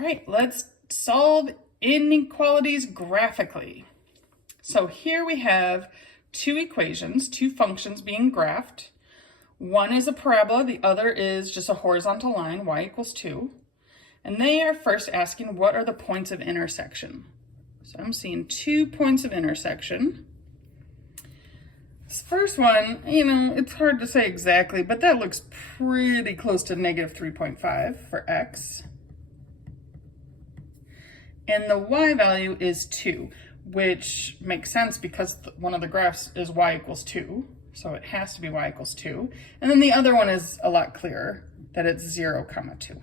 right, let's solve inequalities graphically. So here we have two equations, two functions being graphed. One is a parabola, the other is just a horizontal line, y equals 2. And they are first asking, what are the points of intersection? So I'm seeing 2 points of intersection. This first one, it's hard to say exactly, but that looks pretty close to negative 3.5 for x. And the y value is 2, which makes sense because one of the graphs is y equals 2. So it has to be y equals 2. And then the other one is a lot clearer, that it's 0, 2.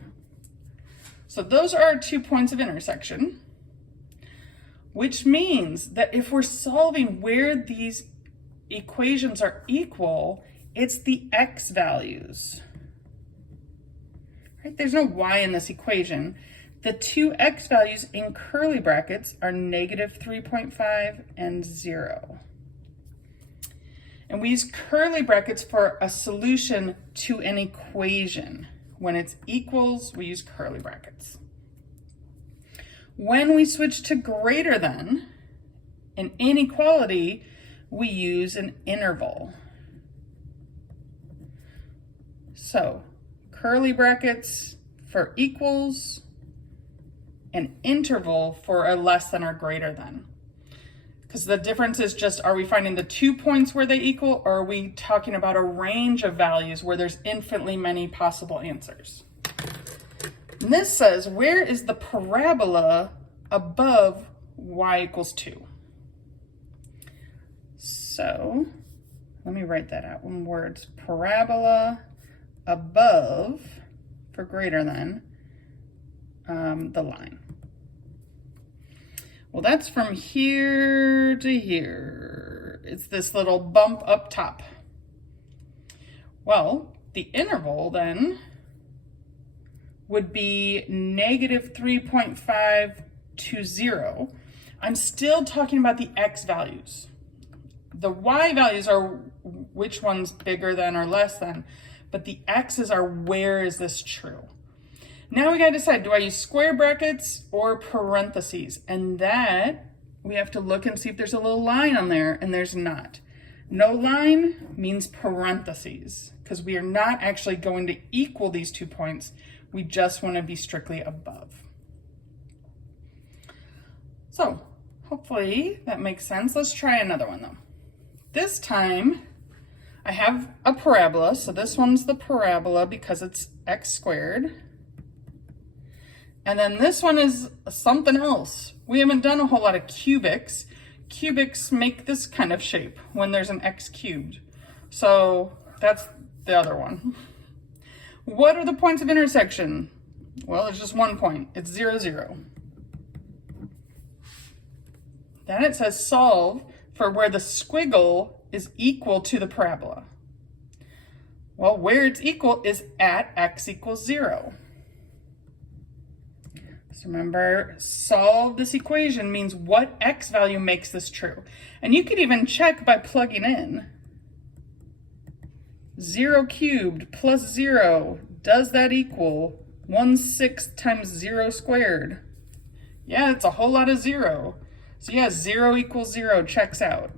So those are our 2 points of intersection, which means that if we're solving where these equations are equal, it's the x values. Right? There's no y in this equation. The two x values in curly brackets are negative 3.5 and 0. And we use curly brackets for a solution to an equation. When it's equals, we use curly brackets. When we switch to greater than, an inequality, we use an interval. So, curly brackets for equals, an interval for a less than or greater than. Because the difference is just, are we finding the 2 points where they equal, or are we talking about a range of values where there's infinitely many possible answers? And this says, where is the parabola above y equals 2? So let me write that out in words. Parabola above, for greater than, the line. Well, that's from here to here. It's this little bump up top. Well, the interval then would be negative 3.5 to 0. I'm still talking about the x values. The y values are which one's bigger than or less than, but the x's are where is this true? Now we gotta decide, do I use square brackets or parentheses? And that, we have to look and see if there's a little line on there, and there's not. No line means parentheses, because we are not actually going to equal these 2 points. We just wanna be strictly above. So, hopefully that makes sense. Let's try another one though. This time, I have a parabola, so this one's the parabola because it's x squared. And then this one is something else. We haven't done a whole lot of cubics. Cubics make this kind of shape when there's an x cubed. So that's the other one. What are the points of intersection? Well, there's just 1 point. It's 0, 0. Then it says solve for where the squiggle is equal to the parabola. Well, where it's equal is at x equals 0. So remember, solve this equation means what x value makes this true. And you could even check by plugging in. 0 cubed plus 0, does that equal 1/6 times 0 squared? Yeah, it's a whole lot of 0. So yeah, 0 equals 0 checks out.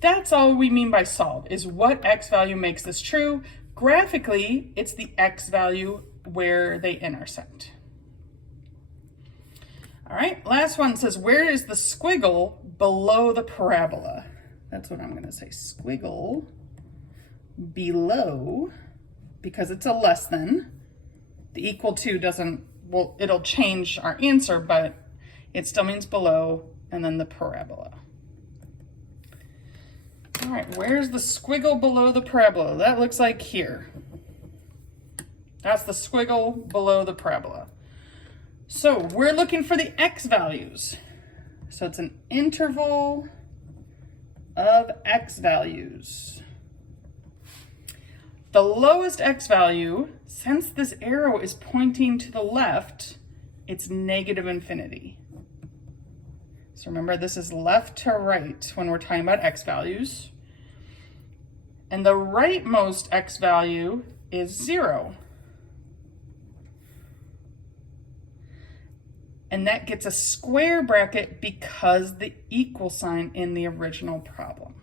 That's all we mean by solve, is what x value makes this true. Graphically, it's the x value where they intersect. All right, last one says, where is the squiggle below the parabola? That's what I'm gonna say, squiggle below, because it's a less than. The equal to doesn't, well, it'll change our answer, but it still means below, and then the parabola. All right, where's the squiggle below the parabola? That looks like here. That's the squiggle below the parabola. So we're looking for the x values. So it's an interval of x values. The lowest x value, since this arrow is pointing to the left, it's negative infinity. So remember, this is left to right when we're talking about x values. And the rightmost x value is 0. and that gets a square bracket because the equal sign in the original problem.